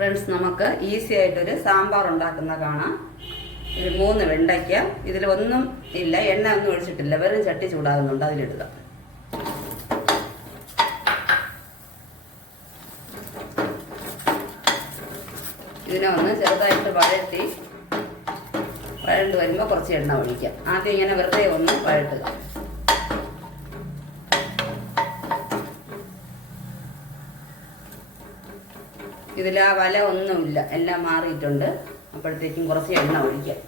Friends, നമുക്ക് easy ആയിട്ടൊരു സാമ്പാർ ഉണ്ടാക്കുന്ന കാണാം. ഒരു 3 വെണ്ടയ്ക്ക, ഇതിലൊന്നും ഇല്ല, എണ്ണ ഒന്നും ഒഴിച്ചിട്ടില്ല, വെറും ചട്ടി ചൂടാകുന്നുണ്ട്, അതിലിടുക. ഇതിനെ ഒന്ന് ചെറുതായിട്ട് വഴണ്ട് വരുമ്പോൾ കുറച്ച് എണ്ണ ഒഴിക്കാം. ആദ്യം ഇങ്ങനെ വെറുതെ ഒന്ന് വഴട്ടുക. ഇതിൽ ആ വല ഒന്നുമില്ല, എല്ലാം മാറിയിട്ടുണ്ട്. അപ്പോഴത്തേക്കും കുറച്ച് എണ്ണ ഒഴിക്കാം.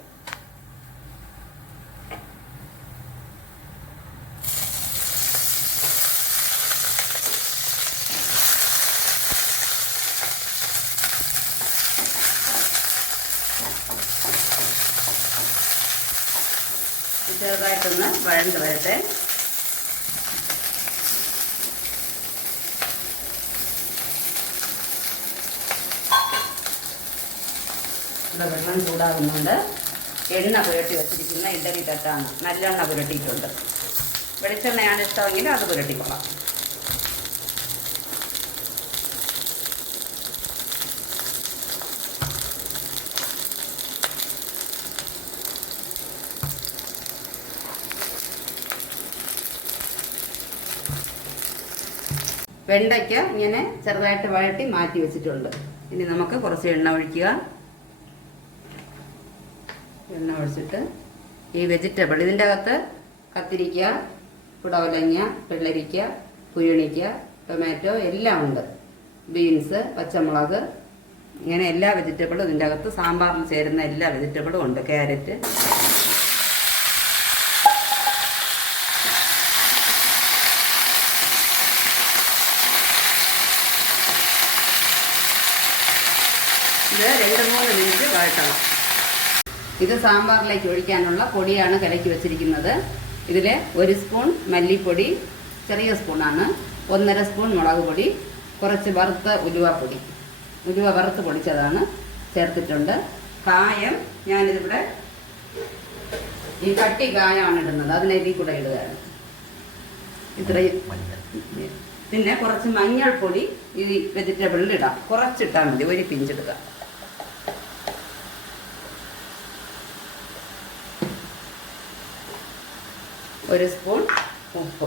ചെറുതായിട്ടൊന്ന് വഴണ്ട് വരട്ടെ. വെള്ളം ചൂടാകുന്നുണ്ട്. എണ്ണ പുരട്ടി വെച്ചിരിക്കുന്ന ഇഡലി തട്ടാണ്, നല്ലെണ്ണ പുരട്ടിയിട്ടുണ്ട്. വെളിച്ചെണ്ണയാണ് ഇഷ്ടമെങ്കിൽ അത് പുരട്ടിക്കൊള്ളാം. വെണ്ടയ്ക്ക ഇങ്ങനെ ചെറുതായിട്ട് വഴട്ടി മാറ്റി വെച്ചിട്ടുണ്ട്. ഇനി നമുക്ക് കുറച്ച് എണ്ണ ഒഴിക്കുക. എണ്ണ ഒഴിച്ചിട്ട് ഈ വെജിറ്റബിൾ, ഇതിൻ്റെ അകത്ത് കത്തിരിക്ക, കുടവലങ്ങ, വെള്ളരിക്ക, കുരുണിക്ക, ടൊമാറ്റോ എല്ലാം ഉണ്ട്, ബീൻസ്, പച്ചമുളക്, ഇങ്ങനെ എല്ലാ വെജിറ്റബിളും ഇതിൻ്റെ അകത്ത്, സാമ്പാറിൽ ചേരുന്ന എല്ലാ വെജിറ്റബിളും ഉണ്ട്, ക്യാരറ്റ്. ഇത് 2-3 മിനിറ്റ് വഴട്ടണം. ഇത് സാമ്പാറിലേക്ക് ഒഴിക്കാനുള്ള പൊടിയാണ് കലക്കി വെച്ചിരിക്കുന്നത്. ഇതിൽ 1 സ്പൂൺ മല്ലിപ്പൊടി, ചെറിയ സ്പൂണാണ്, 1.5 സ്പൂൺ മുളക് പൊടി, കുറച്ച് വറുത്ത ഉലുവപ്പൊടി, ഉലുവ വറുത്ത് പൊടിച്ചതാണ് ചേർത്തിട്ടുണ്ട്. കായം ഞാനിതിവിടെ ഈ കട്ടി കായമാണ് ഇടുന്നത്, അതിനതിൽ കൂടെ ഇടുകയാണ്. ഇത്രയും. പിന്നെ കുറച്ച് മഞ്ഞൾപ്പൊടി ഈ വെജിറ്റബിളിൽ ഇടാം, കുറച്ചിട്ടാൽ മതി, 1 പിഞ്ചിടുക. ഒരു സ്പൂൺ ഉപ്പ്,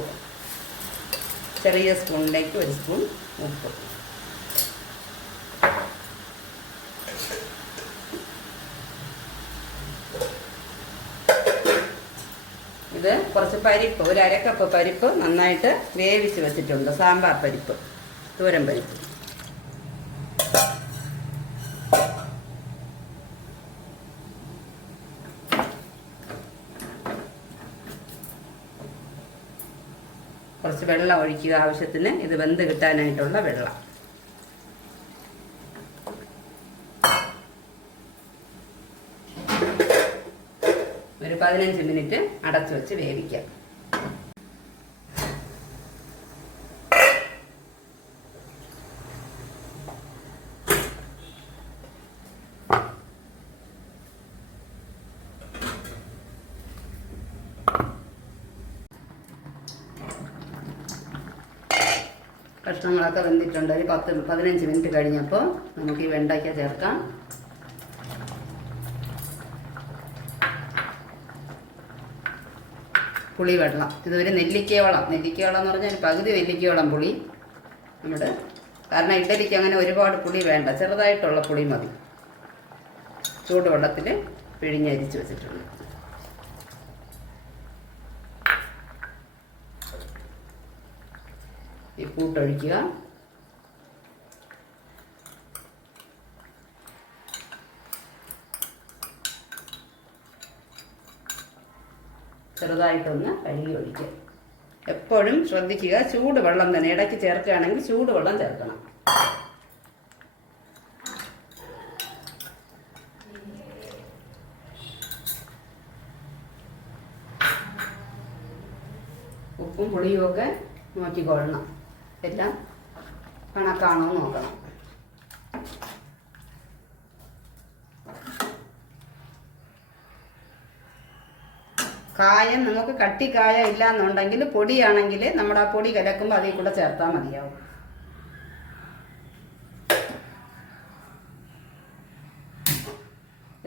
ചെറിയ സ്പൂണിലേക്ക് 1 സ്പൂൺ ഉപ്പ്. ഇത് കുറച്ച് പരിപ്പ്, 1/2 കപ്പ് പരിപ്പ് നന്നായിട്ട് വേവിച്ച് വെച്ചിട്ടുണ്ട്, സാമ്പാർ പരിപ്പ്, തോരൻ പരിപ്പ്. കുറച്ച് വെള്ളം ഒഴിക്കുക ആവശ്യത്തിന്, ഇത് വെന്ത് കിട്ടാനായിട്ടുള്ള വെള്ളം. ഒരു 15 മിനിറ്റ് അടച്ചു വെച്ച് വേവിക്കാം. കഷ്ണങ്ങളൊക്കെ വെന്തിട്ടുണ്ട്. ഒരു 10-15 മിനിറ്റ് കഴിഞ്ഞപ്പോൾ നമുക്ക് ഈ വെണ്ടയ്ക്ക ചേർക്കാം. പുളിവെള്ളം, ഇതൊരു നെല്ലിക്കയോളം എന്ന് പറഞ്ഞാൽ ഒരു പകുതി നെല്ലിക്കയോളം പുളി നമ്മുടെ, കാരണം ഇഡലിക്ക് അങ്ങനെ ഒരുപാട് പുളി വേണ്ട, ചെറുതായിട്ടുള്ള പുളി മതി. ചൂടുവെള്ളത്തിൽ പിഴിഞ്ഞരിച്ച് വെച്ചിട്ടുണ്ട്. ഈ കൂട്ടൊഴിക്കുക. ചെറുതായിട്ടൊന്ന് കഴുകി ഒഴിക്കുക. എപ്പോഴും ശ്രദ്ധിക്കുക, ചൂടുവെള്ളം തന്നെ, ഇടയ്ക്ക് ചേർക്കുകയാണെങ്കിൽ ചൂടുവെള്ളം ചേർക്കണം. ഉപ്പും പുളിയും ഒക്കെ നോക്കിക്കൊള്ളണം, എല്ലാം കണക്കാണോ നോക്കണം. കായം നിങ്ങൾക്ക് കട്ടി കായ ഇല്ല എന്നുണ്ടെങ്കിൽ പൊടിയാണെങ്കിൽ നമ്മുടെ ആ പൊടി കലക്കുമ്പോൾ അതിൽ കൂടെ ചേർത്താൽ മതിയാവും.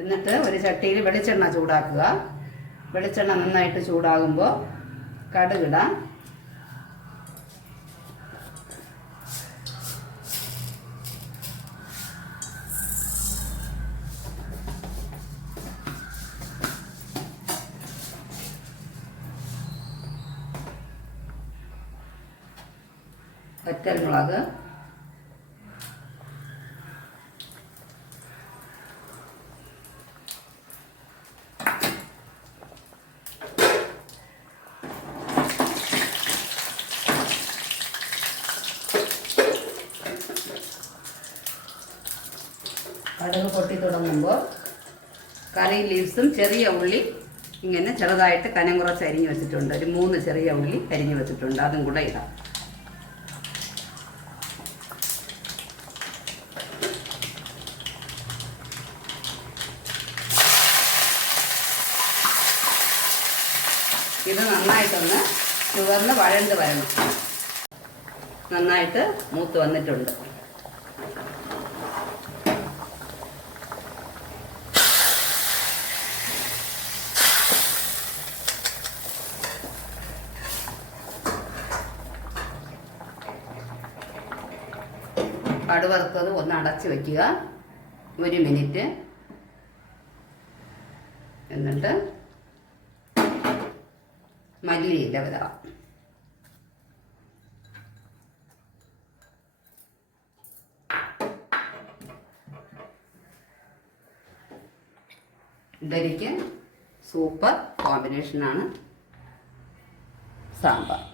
എന്നിട്ട് ഒരു ചട്ടിയിൽ വെളിച്ചെണ്ണ ചൂടാക്കുക. വെളിച്ചെണ്ണ നന്നായിട്ട് ചൂടാകുമ്പോൾ കടുകിടാം. വറ്റൽമുളക്, കടുക് പൊട്ടി തുടങ്ങുമ്പോൾ കറി ലീവ്സും ചെറിയ ഉള്ളി ഇങ്ങനെ ചെറുതായിട്ട് കനം കുറച്ച് അരിഞ്ഞു വെച്ചിട്ടുണ്ട്. ഒരു 3 ചെറിയ ഉള്ളി അരിഞ്ഞു വെച്ചിട്ടുണ്ട്, അതും കൂടെ ഇടാം. ഇത് നന്നായിട്ടൊന്ന് ചുവന്ന് വഴണ്ട് വരണം. നന്നായിട്ട് മൂത്ത് വന്നിട്ടുണ്ട്. കടുവറുത്തത് ഒന്ന് അടച്ച് വയ്ക്കുക 1 മിനിറ്റ്. എന്നിട്ട് മല്ലിയില വിതറാം. ഇഡലിക്ക് സൂപ്പർ കോമ്പിനേഷനാണ് സാമ്പാർ.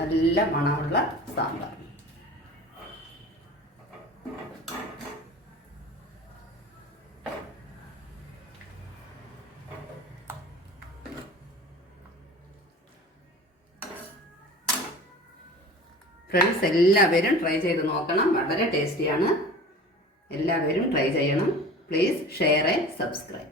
നല്ല മണമുള്ള സാമ്പാർ. ഫ്രണ്ട്സ്, എല്ലാവരും ട്രൈ ചെയ്ത് നോക്കണം. വളരെ ടേസ്റ്റിയാണ്. എല്ലാവരും ട്രൈ ചെയ്യണം. Please share and subscribe.